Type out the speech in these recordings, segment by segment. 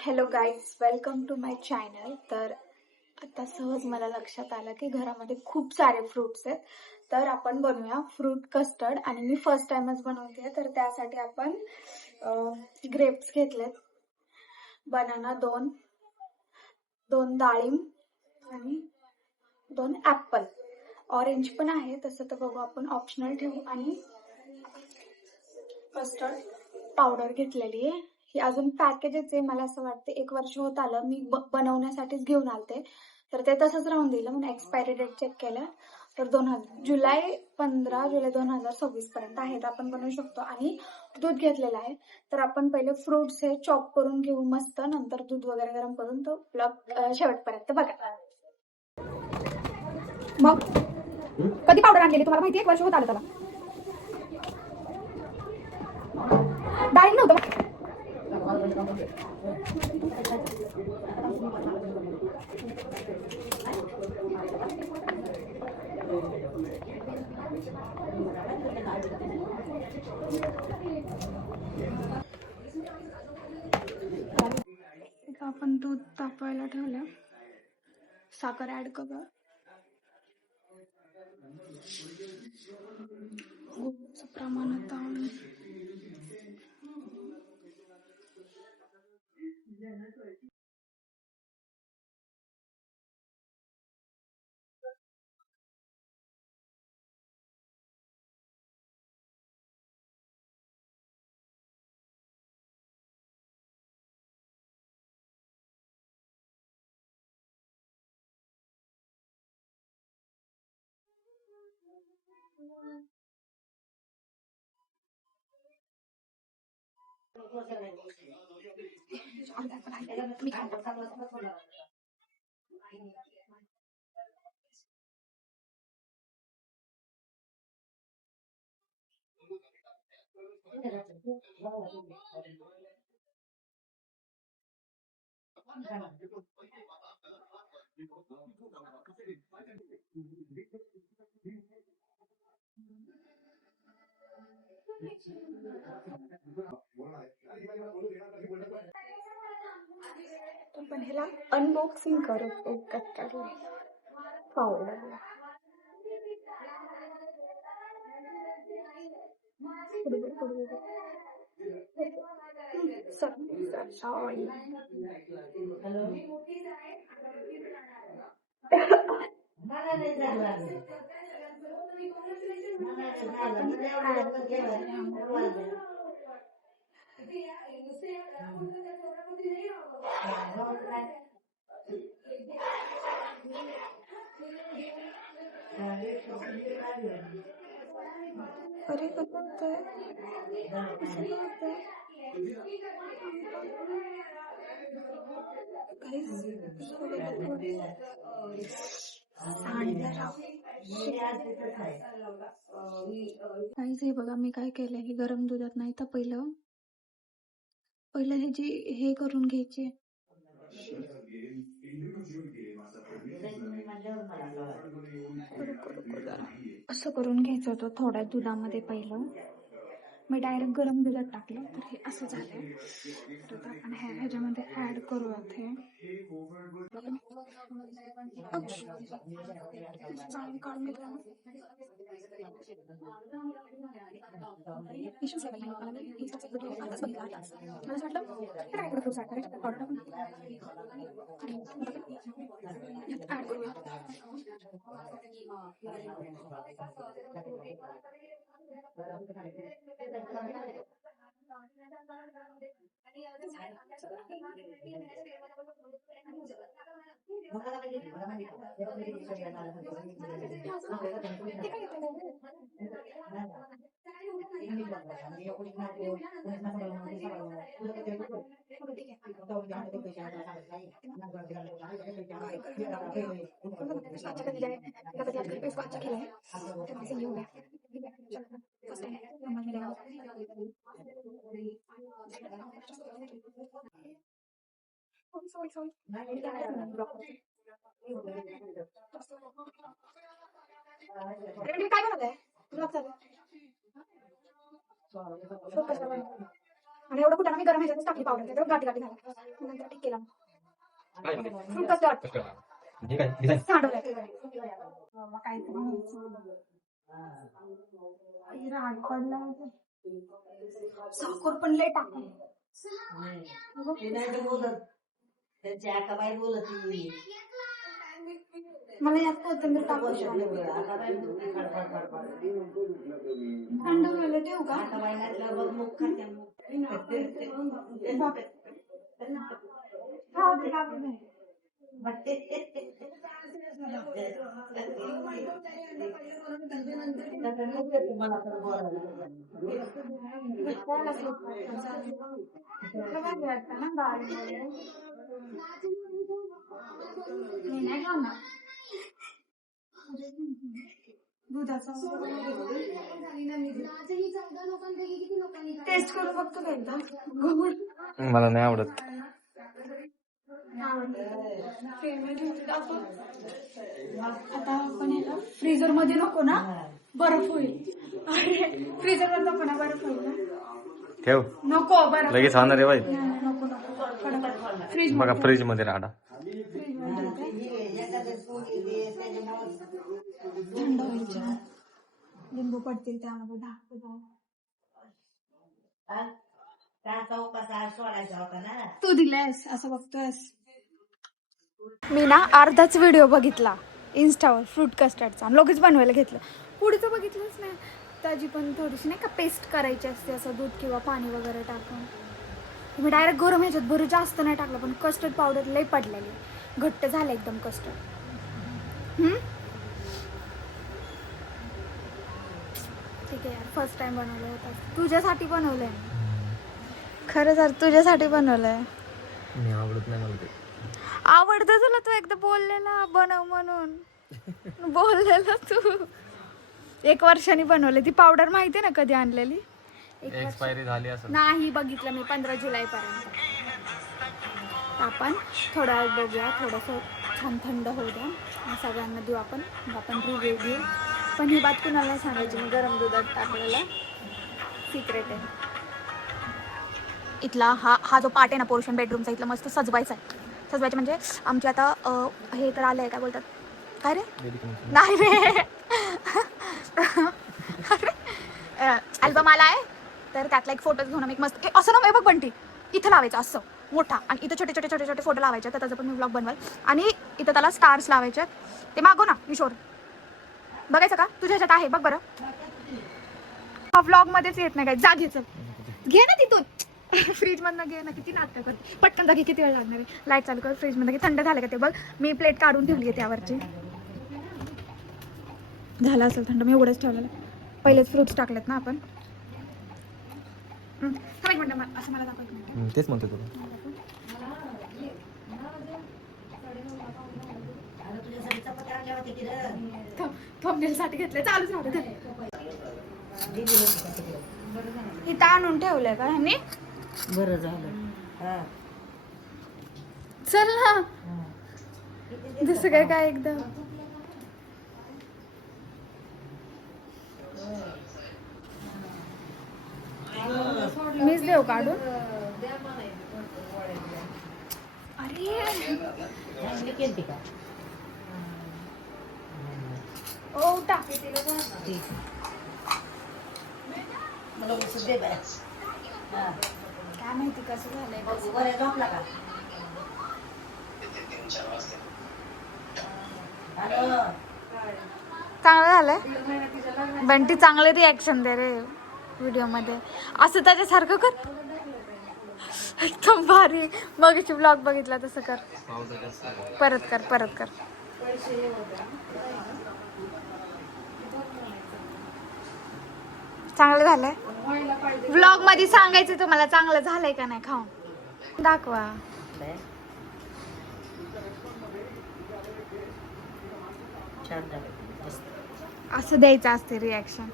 Hello guys, welcome to my channel. तर आता सहज मला लक्षात आलं की घरामध्ये खूप सारे फ्रुट्स आहेत, तर आपण बनवूया फ्रूट कस्टर्ड. आणि मी फर्स्ट टाइमच बनवते, तर त्यासाठी आपण ग्रेप्स घेतलेत, बनाना दोन डाळिंब आणि 2 ऍपल. ऑरेंज पण आहे, तसं तर बघू आपण, ऑप्शनल ठेवू. आणि कस्टर्ड पावडर घेतलेली आहे. ही अजून पॅकेजच आहे, मला असं वाटतं 1 वर्ष होत आलं, मी बनवण्यासाठीच घेऊन आलते, तर ते तसंच राहून दिलं. म्हणून एक्सपायरी डेट चेक केलं, तर जुलै 15 जुलै 2026 पर्यंत आहे, तर आपण बनवू शकतो. आणि दूध घेतलेलं आहे, तर आपण पहिले फ्रुट्स हे चॉप करून घेऊ मस्त, नंतर दूध वगैरे गरम करून. तो ब्लॉग शेवटपर्यंत बघा. मग कधी पावडर आणलेली तुम्हाला माहिती? 1 वर्ष होत आलं त्याला. डाळिंब नव्हतं. आपण दूध तापवायला ठेवलं, साखर ऍड करूया. प्रमाण आता पण ह्याला अनबॉक्सिंग करत पावडर. अरे हे बघा, मी काय केलं, हे गरम दुधात नाही तर पहिलं ह्याची हे करून घ्यायचे. असं करून घ्यायचं होतं थोड्या दुधामध्ये. पहिलं मी डायरेक्ट गरम दुधात टाकलं, तर हे असं झालंय. तर आपण ह्याच्यामध्ये ऍड करूयात हे. काय बनवलंय? आणि एवढं कुठं मी गरम ह्याच्यातच टाकली पावडर, त्याच्यावर गाठी गाठी झाला. नंतर ठीक केला फ्रूट कस्टर्ड सांडवलं साखर पण लय टाकली. मला यात कोथिंबीर टाकू थंड व्हायला देऊ का? टेस्ट करू बघतो का एकदा? मला नाही आवडत. आता आपण याला फ्रीजर मध्ये नको ना, बर्फ होईल. अरे फ्रीजर मध्ये नको ना, बर्फ होईल ना. ठेव, नको बर्फ लगेच होणार आहे बाई. नको नको फ्रीज बघा फ्रीज मध्ये राहता. थंड व्हायच्या, लिंबू पडतील त्यामध्ये तू दिलायस असं बघतोयस. मी ना अर्धाच व्हिडिओ बघितला इन्स्टावर फ्रूट कस्टर्डचा, लगेच बनवायला घेतलं. पुढचं बघितलंच नाही. त्याची पण थोडीशी नाही का पेस्ट करायची असते, असं दूध किंवा पाणी वगैरे टाकून. मी डायरेक्ट गरम ह्याच्यात बरं जास्त नाही टाकलं, पण कस्टर्ड पावडर लई पडलेली, घट्ट झालं एकदम कस्टर्ड. ठीक आहे यार, फर्स्ट टाइम बनवलं होतं. तुझ्यासाठी बनवलंय खरं सर, तुझ्यासाठी बनवलंय. मी आवडत नाही मला ते. आवडतं तुला, तू एकदा बोललेला बनव म्हणून. बोललेला तू. 1 वर्षांनी बनवले. ती पावडर माहिती ना कधी आणलेली? एक्सपायरी झाली असं नाही बघितलं मी, 15 जुलै पर्यंत. आपण थोडा वेळ बघूया, थोडंसं छान थंड होऊ द्या, सगळ्यांना देऊ आपण रिव्ह्यू घेऊ. पण ही बात कुणाला सांगायची, मी गरम दुधात टाकलेला सिक्रेट आहे. इथला हा जो पार्ट आहे ना पोर्शन बेडरूमचा, इथला मस्त सजवायचा आहे. सजवायचं म्हणजे आमची आता हे तर आलं आहे, काय बोलतात, काय रे? नाही रे अल्बम आला आहे, तर त्यातला एक फोटो घेऊन एक मस्त असं ना, बघ बंटी इथं लावायचं असं मोठा, आणि इथं छोटे छोटे छोटे छोटे फोटो लावायचे. तर त्याचा पण मी ब्लॉग बनवाल. आणि इथं त्याला स्टार्स लावायचे. ते मागव ना किशोर, बघायचं का? तुझ्या ह्याच्यात आहे बघ बरं. हा व्लॉग मध्येच येत नाही काय. जा घे, चल घे ना तिथून. फ्रीज मधनं घे ना, किती नाटक कर. पटकन जा घे, किती वेळ लागणार आहे. लाईट चालू कर, फ्रीज मध्ये घे. थंड झालं का ते बघ. मी प्लेट काढून ठेवली आहे त्यावरची. झालं असेल थंड, मी एवढंच ठेवलेलं. पहिलेच फ्रुट्स टाकलेत ना आपण. एक मिनिट, असं मला दाखवायचं. तेच म्हणतो तुला. थंबनेल साठी घेतले, चालूच राहते. इथं आणून ठेवलंय का ह्यांनी? बरं झालं. चल ना, जसं काय एकदम. मीच देऊ काढून? अरे केली का? ओटा मला उसळ दे बाय. काय माहिती कसं झालंय. बरं झोपला का? चांगलं झालंय बंटी, चांगलं रिॲक्शन दे रे व्हिडिओ मध्ये. असं त्याच्यासारखं कर, एकदम भारी. मगाशी ब्लॉग बघितला तसं कर. परत कर, परत कर. चांगलं झालंय. व्लॉग मध्ये सांगायचं तुम्हाला चांगलं झालंय का नाही, खाऊन दाखवा. असं द्यायचं असते रिॲक्शन.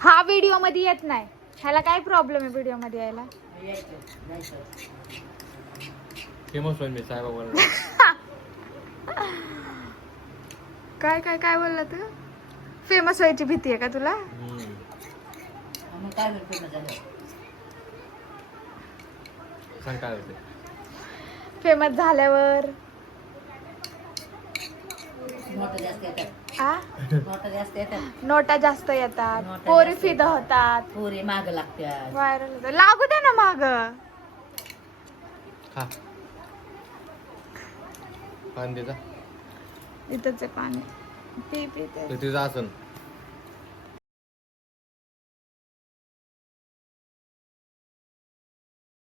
हा व्हिडिओ मध्ये येत नाही, ह्याला काय प्रॉब्लेम आहे व्हिडिओ मध्ये यायला? फेमस होईल मी साहेबाबरोबर. काय काय काय बोलला तू? फेमस व्हायची भीती आहे का तुला? मग काय होईल पूर्ण झालं? सांग काय होते. फेमस झाल्यावर नोटा जास्त येतात. आ नोटा जास्त येतात. नोटा जास्त येतात, नोटा पोरी जास्त फिदा येतात. होतात, पोरी माग लागतात. व्हायरल होतात. लागू दे ना माग. खा पान देता इथंच आहे पाणी. पी पी ते. तिचं असन